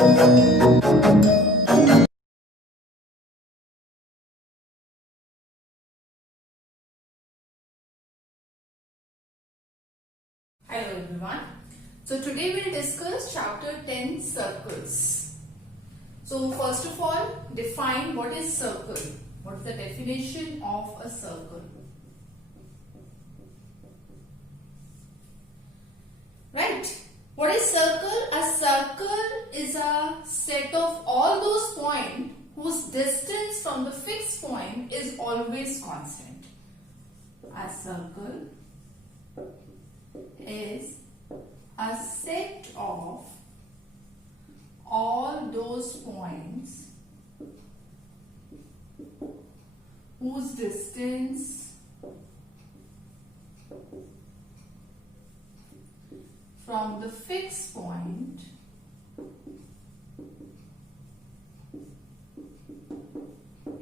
Hello everyone. So today we'll discuss chapter 10 circles. So first of all, define what is circle. What is the definition of a circle? Right. What is circle? A circle is a set of all those points whose distance from the fixed point is always constant. A circle is a set of all those points whose distance from the fixed point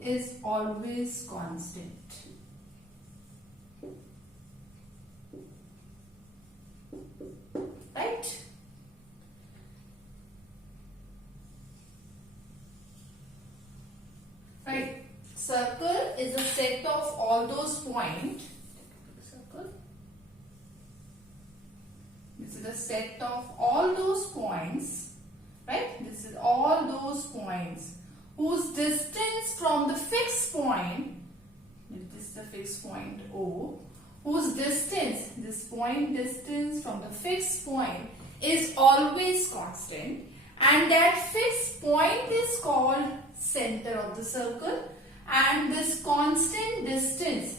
is always constant. Right? Right. Circle is a set of all those points. Circle. This is a set of all those points. Right? This is all those points whose distance from the fixed point. This is the fixed point O. Whose distance, this point distance from the fixed point is always constant, and that fixed point is called center of the circle, and this constant distance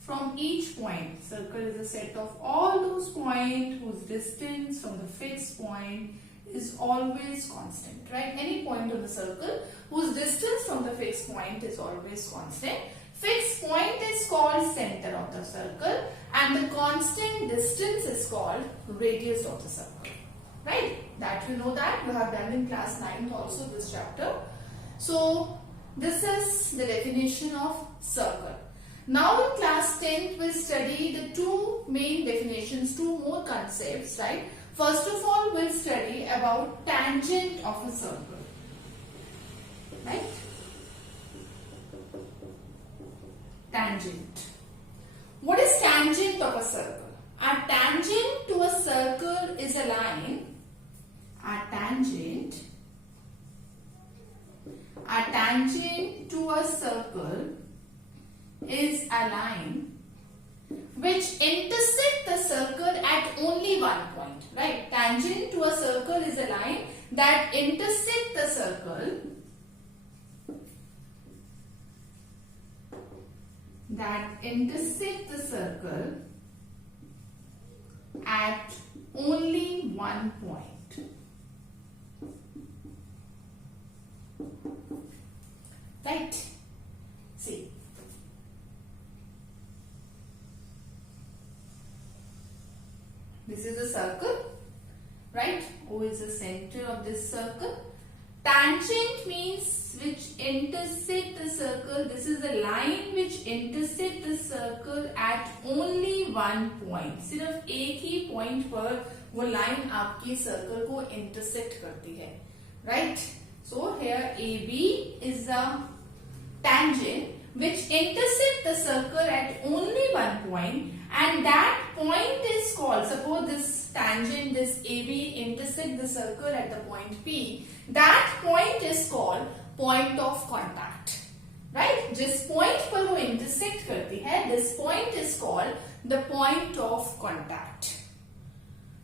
from each point, circle is a set of all those points whose distance from the fixed point is always constant, right? Any point on the circle whose distance from the fixed point is always constant. Fixed point is called center of the circle, and the constant distance is called radius of the circle. Right? That you know that. You have done in class 9th also this chapter. So, this is the definition of circle. Now in class 10th we'll study the two main definitions, two more concepts, right? First of all, we'll study about tangent of a circle. Right? Tangent. What is tangent of a circle? A tangent to a circle is a line. A tangent to a circle is a line which intersects the circle at only one point. Right? Tangent to a circle is a line that intersects the circle at only one point. Right? See. This is a circle. Right? O is the center of this circle. Tangent means which intersect the circle. This is a line which intersect the circle at only one point. सिर्फ एक ही point पर वो line आपकी circle को intersect करती है. Right? So here AB is a tangent which intersect the circle at only one point, and that point is called, suppose this tangent, this AB intersect the circle at the point P, that point is called point of contact. Right? जिस point पर वो intersect करती है, this point is called the point of contact.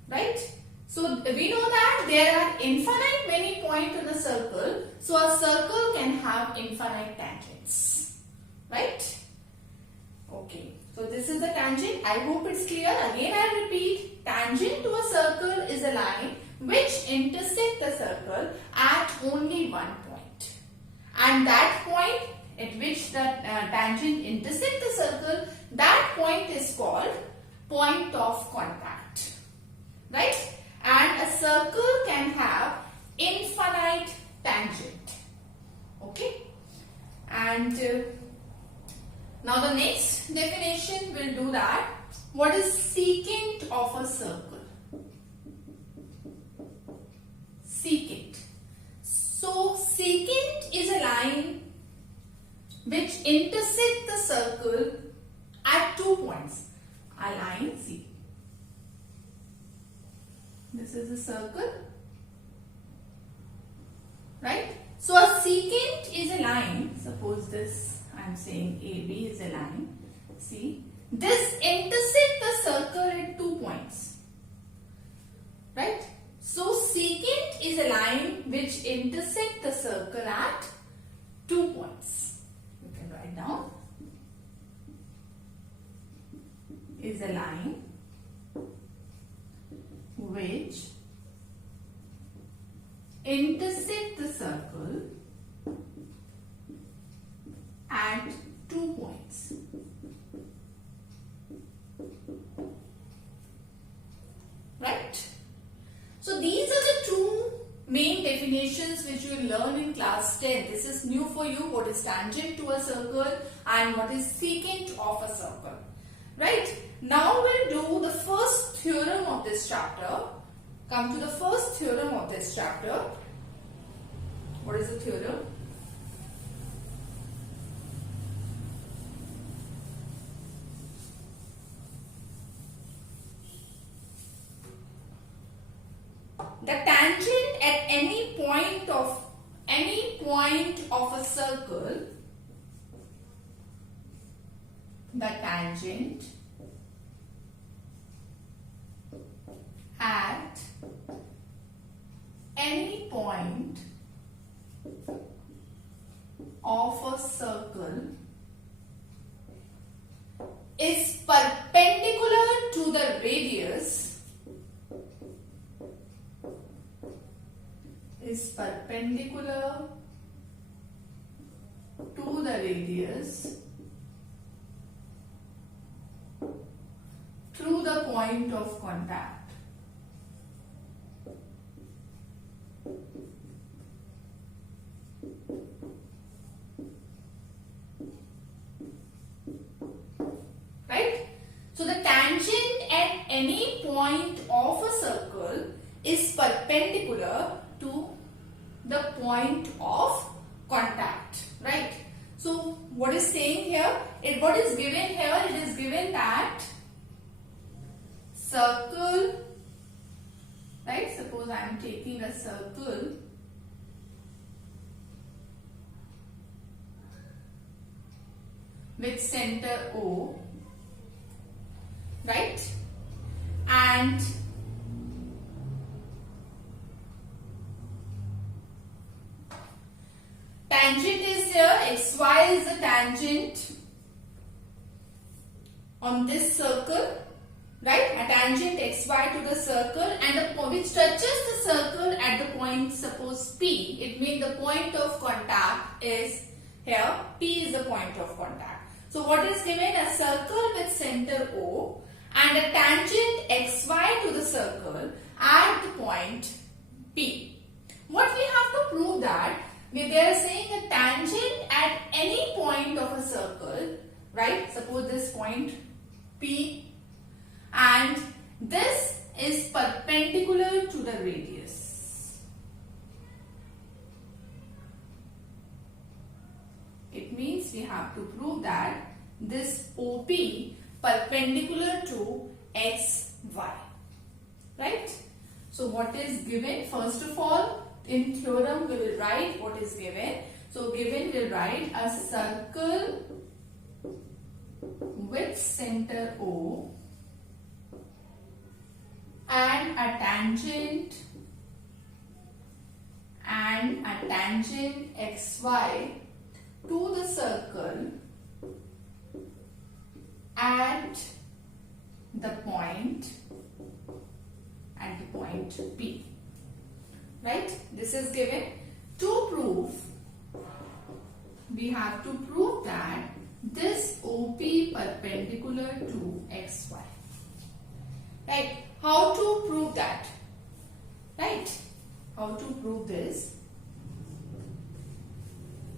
Right? So we know that there are infinite many points in a circle, so a circle can have infinite tangents. Right? Okay. So this is the tangent. I hope it's clear. Again I repeat, tangent to a circle is a line which intersects the circle at only one point. And that point at which the tangent intersects the circle, that point is called point of contact. Right? And a circle can have infinite tangent. Okay? And now the next definition will do that. What is secant of a circle? Secant. secant is a line which intersect the circle at 2 points. A line C. This is a circle, right? So a secant is a line. Suppose this, I am saying AB is a line. See, this intersect the circle at 2 points, right? So secant is a line which intersect the circle at 2 points. You can write down. Is a line which intersect the circle at 2 points. Right? So these are the two main definitions which you will learn in class 10. This is new for you. What is tangent to a circle and what is secant of a circle. Right? Now we'll do the first theorem of this chapter. Come to the first theorem of this chapter. What is the theorem? The tangent at any point of a circle, the tangent at any point of a circle is perpendicular to the radius, through the point of contact. Right? So the tangent at any point of a circle is perpendicular to the point of contact. Right? So what is saying here? What is given here? It is given that circle, right? Suppose I am taking a circle with center O, right? And tangent is here, xy is the tangent on this circle, right? A tangent xy to the circle and which touches the circle at the point, suppose P. It means the point of contact is here. P is the point of contact. So what is given? A circle with center O and a tangent xy to the circle at the point P. What we have to prove that? They are saying a tangent at any point of a circle, right? Suppose this point P, and this is perpendicular to the radius. It means we have to prove that this OP perpendicular to XY, right? So what is given? First of all, in theorem we will write what is given. So given we will write a circle with center O and a tangent XY to the circle at the point P. Right? This is given. To prove, we have to prove that this OP perpendicular to XY. Right? How to prove that? Right? How to prove this?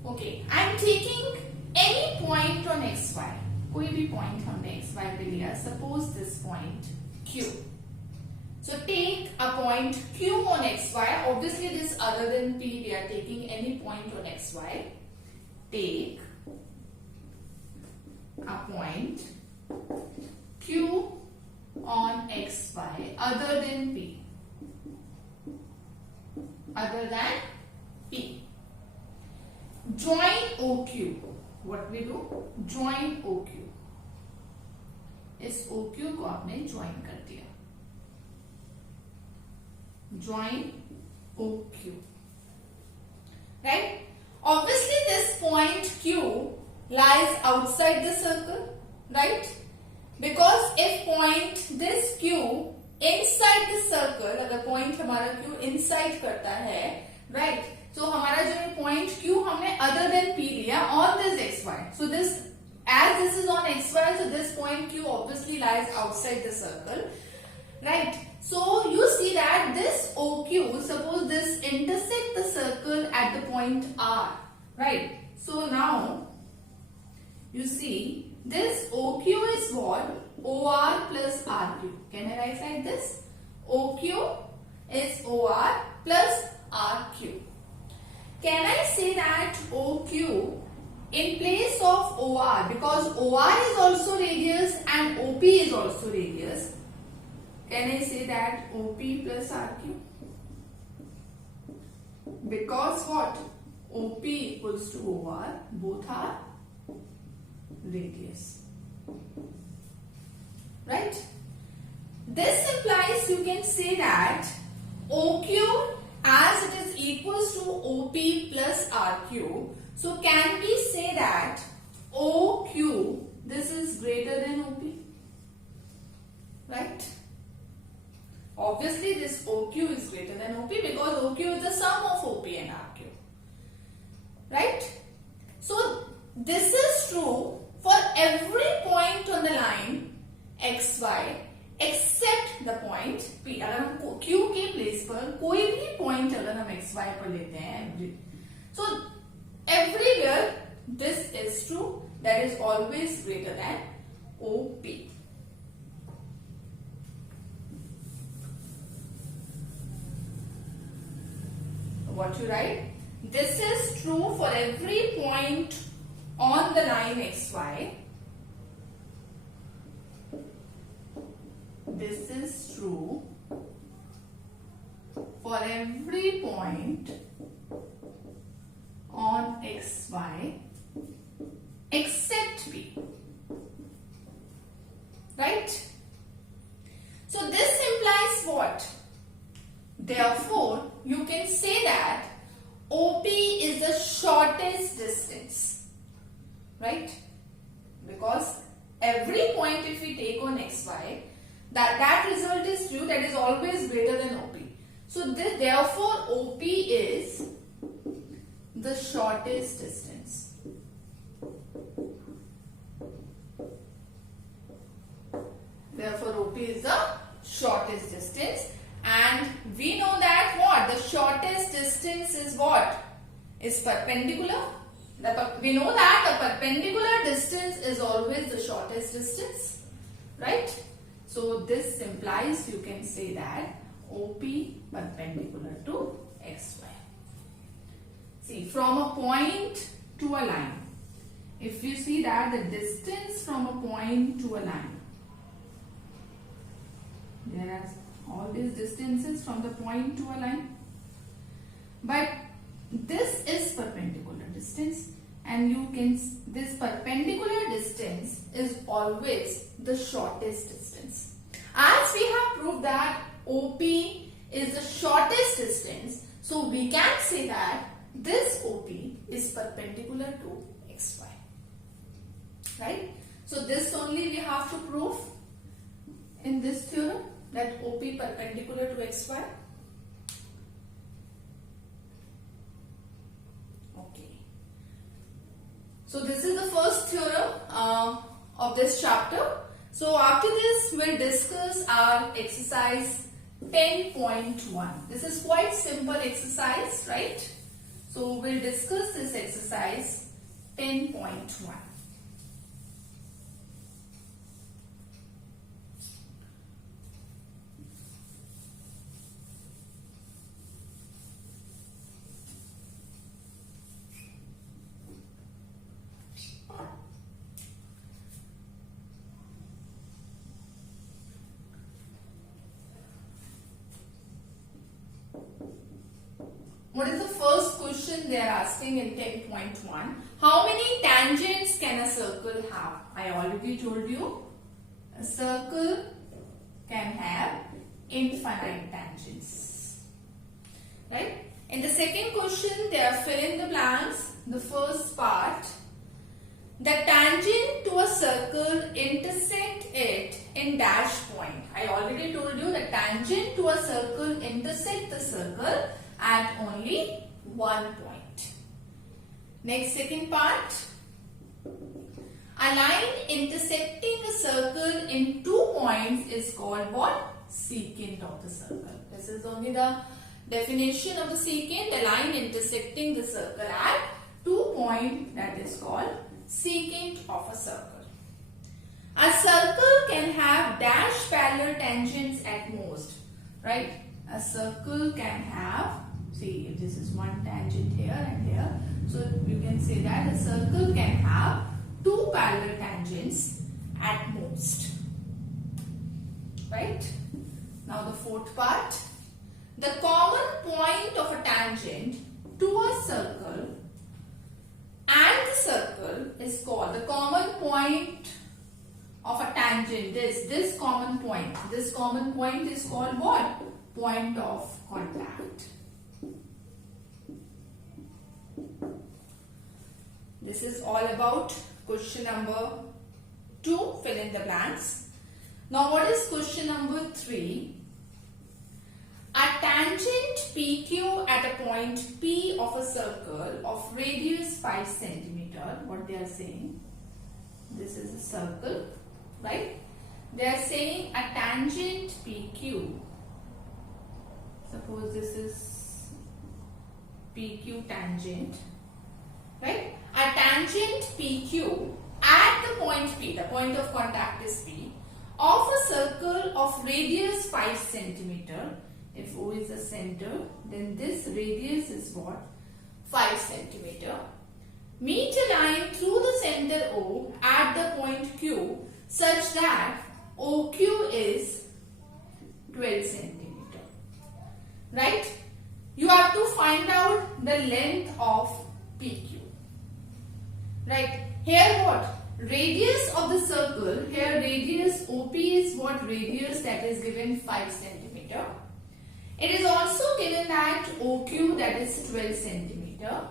Okay, I am taking any point on XY. कोई भी point हमने XY पे लिया. Suppose this point Q. So take a point Q on xy. Obviously this other than P, we are taking any point on xy. Take a point Q on xy other than P. Other than P. Join OQ. What we do? Join OQ. इस OQ को आपने join कर दिया. Join OQ. Right? Obviously this point Q lies outside the circle. Right? Because if point this Q inside the circle, अगर point हमारा Q inside करता है, right? So हमारा जो point Q हमने other than P लिया on this xy. So this, as this is on xy, so this point Q obviously lies outside the circle, right? So you see that this OQ, suppose this intersect the circle at the point R, right? So now you see this OQ is what? OR plus RQ. Can I write like this? OQ is OR plus RQ. Can I say that OQ in place of OR, because OR is also radius and OP is also radius, can I say that OP plus RQ? Because what? OP equals to OR, both are radius. Right? This implies you can say that OQ as it is equals to OP plus RQ. So can we say that OQ, this is greater than OP? Right? Obviously this OQ is greater than OP because OQ is the sum of OP and RQ. Right? So this is true for every point on the line xy except the point P. अगर हम Q के place पर कोई भी point अगर हम xy पर लेते हैं, so everywhere this is true, that is always greater than OP. What you write? This is true for every point on the line xy. This is true for every point on xy except P. Right? So this implies what? Therefore, you can say that OP is the shortest distance. Right? Because every point if we take on xy, that result is true, that is always greater than OP. So therefore OP is the shortest distance. Therefore OP is the shortest distance, and we know that what? The shortest distance is what? Is perpendicular. We know that the perpendicular distance is always the shortest distance, right? So this implies you can say that OP perpendicular to xy. See, from a point to a line, if you see that the distance from a point to a line, there are all these distances from the point to a line, but this is perpendicular distance, and you can, this perpendicular distance is always the shortest distance. As we have proved that OP is the shortest distance, so we can say that this OP is perpendicular to xy. Right? So this only we have to prove in this theorem, that OP perpendicular to xy. Okay. So this is the first theorem of this chapter. So after this we'll discuss our exercise 10.1. This is quite simple exercise, right? So we'll discuss this exercise 10.1. What is the first question they are asking in 10.1? How many tangents can a circle have? I already told you a circle can have infinite tangents. Right? In the second question, they are filling the blanks. The first part, the tangent to a circle intersect it in dash point. I already told you the tangent to a circle intersect the circle at only one point. Next, second part, a line intersecting a circle in 2 points is called what? Secant of the circle. This is only the definition of the secant, a line intersecting the circle at 2 points, that is called secant of a circle. A circle can have dash parallel tangents at most, right? A circle can have, see, if this is one tangent here and here, so you can say that a circle can have 2 parallel tangents at most, right? Now the fourth part, the common point of a tangent to a circle and the circle is called, the common point of a tangent, this common point is called what? Point of contact. This is all about question number 2, fill in the blanks. Now what is question number 3? A tangent PQ at a point P of a circle of radius 5 centimeter. What they are saying? This is a circle, right? They are saying a tangent PQ. Suppose this is PQ tangent, right? A tangent PQ at the point P, the point of contact is P, of a circle of radius 5 centimeter. If O is the center, then this radius is what? 5 centimeter. Meet a line through the center O at the point Q such that OQ is 12 centimeter. Right? You have to find out the length of PQ. Right? Here what? Radius of the circle, here radius OP is what? Radius that is given 5 centimeter. It is also given that OQ, that is 12 centimeter,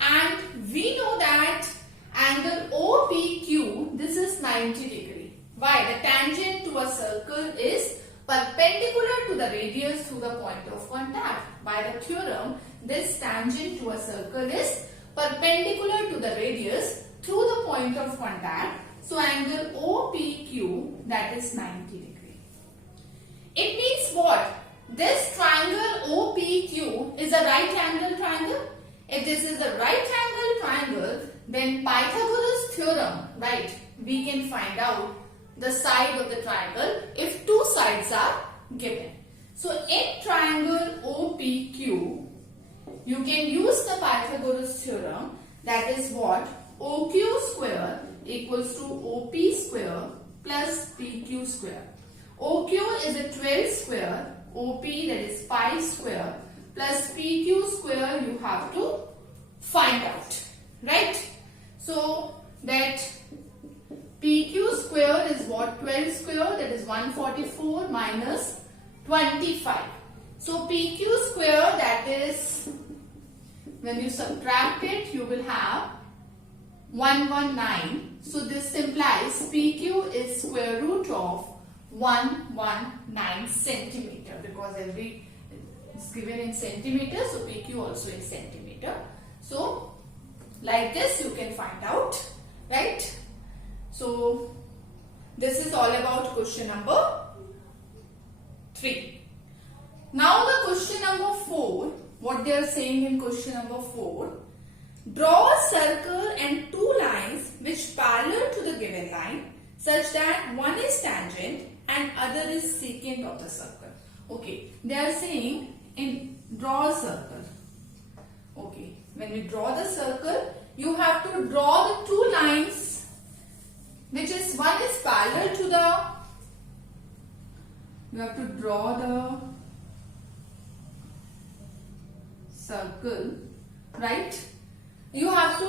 and we know that angle OPQ, this is 90 degree. Why? The tangent to a circle is perpendicular to the radius through the point of contact. By the theorem, this tangent to a circle is perpendicular to the radius through the point of contact. So angle OPQ, that is 90 degree. It means what? This triangle OPQ is a right angle triangle. If this is a right angle triangle, then Pythagoras theorem, right, we can find out the side of the triangle if 2 sides are given. So in triangle OPQ, you can use the Pythagoras theorem, that is what? OQ square equals to OP square plus PQ square. OQ is a 12 square, OP, that is 5 square, plus PQ square you have to find out, right? So that PQ square is what? 12 square, that is 144 minus 25. So PQ square, that is, when you subtract it, you will have 119. So this implies PQ is square root of 119 centimeter, because every is given in centimeter, so PQ also in centimeter. So like this you can find out, right? So this is all about question number 3. Now the question number 4, what they are saying in question number 4, draw a circle and 2 lines which parallel to the given line such that one is tangent and other is secant of the circle. Okay, they are saying in draw a circle. Okay, when we draw the circle, you have to draw the 2 lines, which is one is parallel to the, you have to draw the circle, right? You have to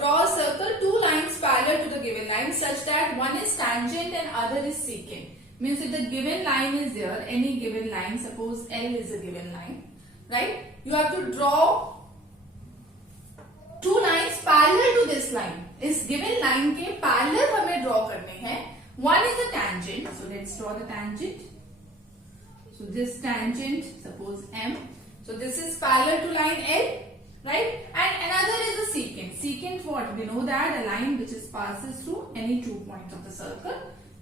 draw a circle, two lines parallel to the given line such that one is tangent and other is secant. Means if the given line is there, any given line, suppose L is a given line, right? You have to draw two lines parallel to this line. इस given line के parallel हमें draw करने हैं. One is a tangent, so let's draw the tangent. So this tangent, suppose M. So this is parallel to line L, right? And another is a secant. Secant what? We know that a line which passes through any 2 points of the circle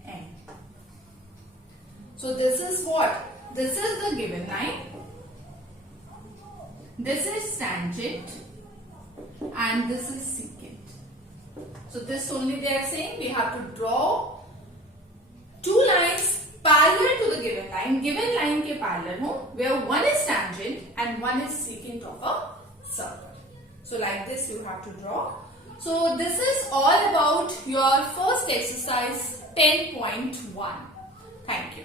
M. So this is what? This is the given line. This is tangent and this is secant. So this only they are saying we have to draw two lines parallel to the given line. Given line के parallel हो, where one is tangent and one is secant of a circle. So like this you have to draw. So this is all about your first exercise 10.1. Thank you.